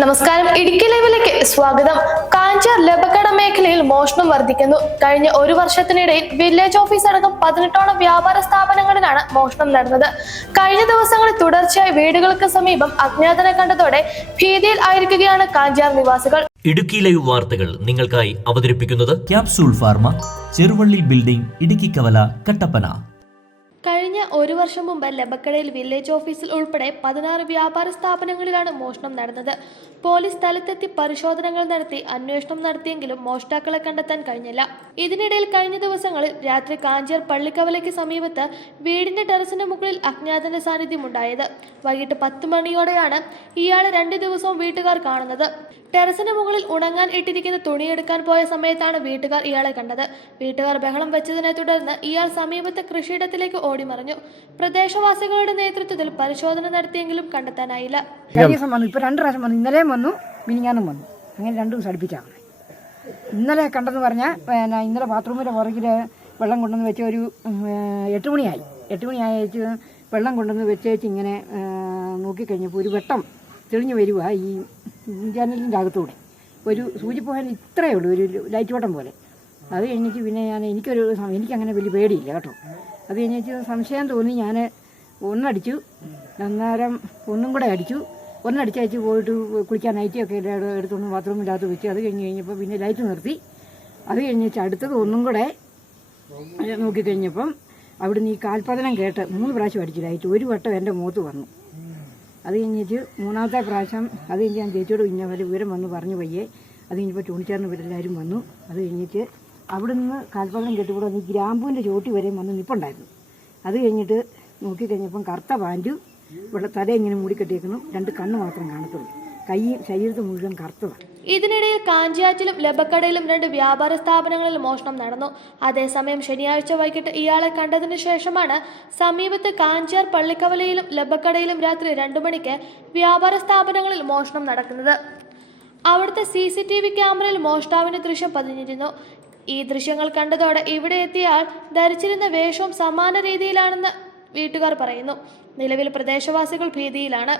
നമസ്കാരം. ഇടുക്കി ലൈവിലേക്ക് സ്വാഗതം. കാഞ്ചാർ ലബക്കട മേഖലയിൽ മോഷണം വർദ്ധിക്കുന്നു. കഴിഞ്ഞ ഒരു വർഷത്തിനിടയിൽ വില്ലേജ് ഓഫീസ് അടക്കം 18ഓളം വ്യാപാര സ്ഥാപനങ്ങളിലാണ് മോഷണം നടന്നത്. കഴിഞ്ഞ ദിവസങ്ങളിൽ തുടർച്ചയായി വീടുകൾക്ക് സമീപം അജ്ഞാതനെ കണ്ടതോടെ ഭീതിയിൽ ആയിരിക്കുകയാണ് കാഞ്ചാർ നിവാസികൾ. ഇടുക്കി ലൈവ് വാർത്തകൾ നിങ്ങൾക്കായി അവതരിപ്പിക്കുന്നത് capsule pharma, Cheruvalli building, Idukki കവല, കട്ടപ്പന. കഴിഞ്ഞ ഒരു വർഷം മുമ്പ് ലബക്കടയിൽ വില്ലേജ് ഓഫീസിൽ ഉൾപ്പെടെ 16 വ്യാപാര സ്ഥാപനങ്ങളിലാണ് മോഷണം നടന്നത്. പോലീസ് സ്ഥലത്തെത്തി പരിശോധനകൾ നടത്തി അന്വേഷണം നടത്തിയെങ്കിലും മോഷ്ടാക്കളെ കണ്ടെത്താൻ കഴിഞ്ഞില്ല. ഇതിനിടയിൽ കഴിഞ്ഞ ദിവസങ്ങളിൽ രാത്രി കാഞ്ചാർ പള്ളിക്കവലയ്ക്ക് സമീപത്ത് വീടിന്റെ ടെറസിന് മുകളിൽ അജ്ഞാതന്റെ സാന്നിധ്യമുണ്ടായത്. വൈകിട്ട് 10 മണിയോടെയാണ് ഇയാളെ 2 ദിവസവും വീട്ടുകാർ കാണുന്നത്. ടെറസിന് മുകളിൽ ഉണങ്ങാൻ ഇട്ടിരിക്കുന്ന തുണിയെടുക്കാൻ പോയ സമയത്താണ് വീട്ടുകാർ ഇയാളെ കണ്ടത്. വീട്ടുകാർ ബഹളം വെച്ചതിനെ തുടർന്ന് ഇയാൾ സമീപത്തെ കൃഷിയിടത്തിലേക്ക് ഓടിമറിഞ്ഞു. പ്രദേശവാസികളുടെ നേതൃത്വത്തിൽ പരിശോധന നടത്തിയെങ്കിലും കണ്ടെത്താനായില്ല. ഇപ്പൊ 2 പ്രാവശ്യം വന്നു. ഇന്നലെയും വന്നു, മിനിഞ്ഞാന്നും വന്നു. അങ്ങനെ 2 ദിവസം അടുപ്പിച്ചാണ്. ഇന്നലെ കണ്ടെന്ന് പറഞ്ഞാൽ ഇന്നലെ ബാത്റൂമിൻ്റെ പുറകിൽ വെള്ളം കൊണ്ടുവന്ന് വെച്ച് ഒരു 8 മണിയായി. 8 മണിയായി വെച്ച് വെള്ളം കൊണ്ടുവന്ന് വെച്ചേച്ച് ഇങ്ങനെ നോക്കിക്കഴിഞ്ഞപ്പോൾ ഒരു വെട്ടം തെളിഞ്ഞു വരിക ഈ ജനലിൻ്റെ അകത്തൂടെ. ഒരു സൂചിപ്പോകാൻ ഇത്രയേ ഉള്ളൂ, ഒരു ലൈറ്റ് വട്ടം പോലെ. അത് കഴിഞ്ഞിട്ട് പിന്നെ എനിക്കങ്ങനെ വലിയ പേടിയില്ല കേട്ടോ. അത് കഴിഞ്ഞിട്ട് സംശയം തോന്നി ഞാൻ ഒന്നടിച്ചു. അന്നേരം ഒന്നും കൂടെ അടിച്ചു. ഒന്നടിച്ചയച്ച് പോയിട്ട് കുളിക്കാൻ നൈറ്റിയൊക്കെ എടുത്തുകൊണ്ട് ബാത്റൂമിൻ്റെ അകത്ത് വെച്ച് അത് കഴിഞ്ഞപ്പോൾ പിന്നെ ലൈറ്റ് നിർത്തി. അത് കഴിഞ്ഞിട്ട് അടുത്തത് ഒന്നും കൂടെ നോക്കിക്കഴിഞ്ഞപ്പം അവിടുന്ന് ഈ കാൽപതനം കേട്ട് 3 പ്രാവശ്യം അടിച്ചു ലൈറ്റ്. ഒരു വട്ടം എൻ്റെ മുഖത്ത് വന്നു. അത് കഴിഞ്ഞിട്ട് 3ാമത്തെ പ്രാവശ്യം അത് കഴിഞ്ഞ് ഞാൻ ചേച്ചിയോട് പിന്നെ വരെ വിവരം വന്ന് പറഞ്ഞു പയ്യെ. അത് കഴിഞ്ഞപ്പോൾ ചൂണിച്ചാറിന് ഇവരെല്ലാവരും വന്നു. അത് കഴിഞ്ഞിട്ട് അവിടെ നിന്ന് കാൽപ്പതനം കെട്ടിക്കൂടെ വന്ന് ഈ ഗ്രാമ്പൂവിൻ്റെ ചോട്ടി വരെയും വന്ന് നിൽപ്പുണ്ടായിരുന്നു. അത് കഴിഞ്ഞിട്ട് നോക്കിക്കഴിഞ്ഞപ്പം കറുത്ത പാൻറ്റു, ഇവിടെ തല ഇങ്ങനെ മൂടിക്കെട്ടിയേക്കുന്നു, 2 കണ്ണ് മാത്രം കാണത്തുള്ളൂ. കൈയും ശരീരത്ത് മുഴുവൻ കറുത്തതാണ്. ഇതിനിടയിൽ കാഞ്ചിയാറ്റിലും ലബക്കടയിലും 2 വ്യാപാര സ്ഥാപനങ്ങളിൽ മോഷണം നടന്നു. അതേസമയം ശനിയാഴ്ച വൈകിട്ട് ഇയാളെ കണ്ടതിന് ശേഷമാണ് സമീപത്ത് കാഞ്ചിയാർ പള്ളിക്കവലയിലും ലബക്കടയിലും രാത്രി 2 മണിക്ക് വ്യാപാര സ്ഥാപനങ്ങളിൽ മോഷണം നടക്കുന്നത്. അവിടുത്തെ CCTV ക്യാമറയിൽ മോഷ്ടാവിന്റെ ദൃശ്യം പതിഞ്ഞിരുന്നു. ഈ ദൃശ്യങ്ങൾ കണ്ടതോടെ ഇവിടെ എത്തിയ ആൾ ധരിച്ചിരുന്ന വേഷവും സമാന രീതിയിലാണെന്ന് വീട്ടുകാർ പറയുന്നു. നിലവിൽ പ്രദേശവാസികൾ ഭീതിയിലാണ്.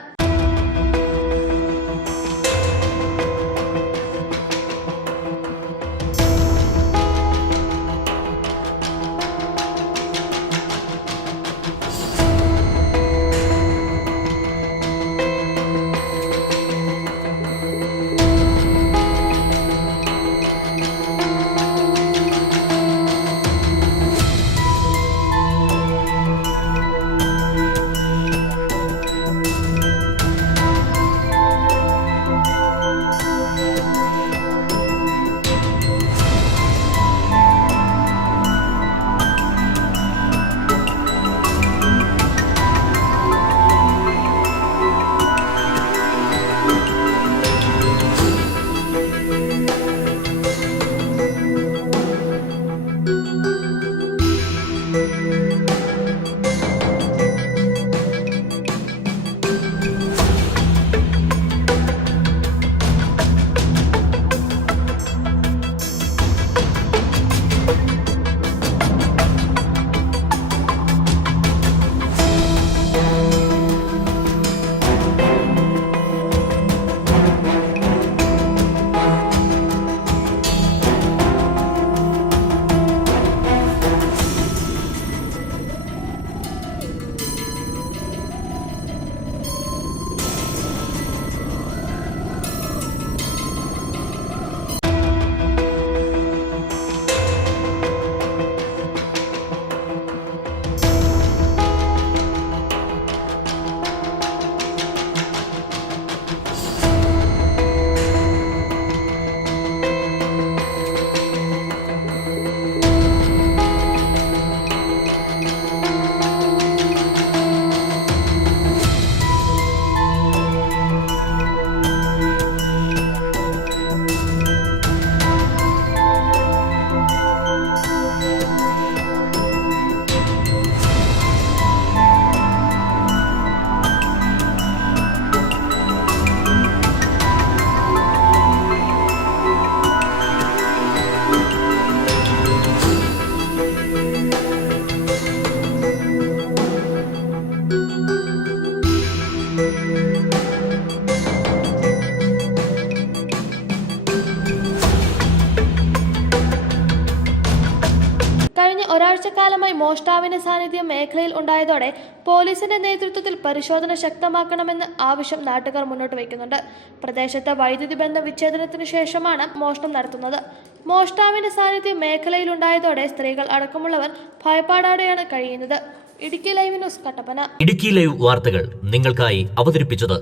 മോഷ്ടാവിന്റെ സാന്നിധ്യം മേഖലയിൽ ഉണ്ടായതോടെ പോലീസിന്റെ നേതൃത്വത്തിൽ പരിശോധന ശക്തമാക്കണമെന്ന് ആവശ്യം നാട്ടുകാർ മുന്നോട്ട് വയ്ക്കുന്നുണ്ട്. പ്രദേശത്ത് വൈദ്യുതി ബന്ധ വിച്ഛേദനത്തിന് ശേഷമാണ് മോഷണം നടത്തുന്നത്. മോഷ്ടാവിന്റെ സാന്നിധ്യം മേഖലയിലുണ്ടായതോടെ സ്ത്രീകൾ അടക്കമുള്ളവർ ഭയപ്പാടോടെയാണ് കഴിയുന്നത്. Idukki live news Kattappana. Idukki live വാർത്തകൾ നിങ്ങൾക്കായി അവതരിപ്പിച്ചത്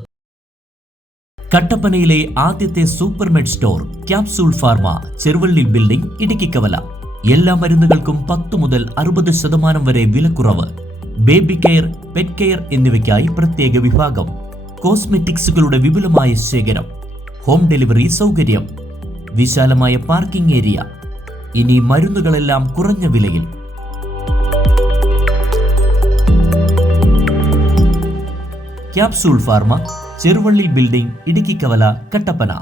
കട്ടപ്പനയിലെ ആദ്യത്തെ supermed store capsule pharma, Cheruvalli building, Idukkikkavala. എല്ലാ മരുന്നുകൾക്കും 10 മുതൽ 60% വരെ വിലക്കുറവ്. ബേബി കെയർ, പെറ്റ് കെയർ എന്നിവയ്ക്കായി പ്രത്യേക വിഭാഗം. കോസ്മെറ്റിക്സുകളുടെ വിപുലമായ ശേഖരം. ഹോം ഡെലിവറി സൗകര്യം. വിശാലമായ പാർക്കിംഗ് ഏരിയ. ഇനി മരുന്നുകളെല്ലാം കുറഞ്ഞ വിലയിൽ. Capsule pharma, Cheruvalli building, Idukkikkavala, Kattappana.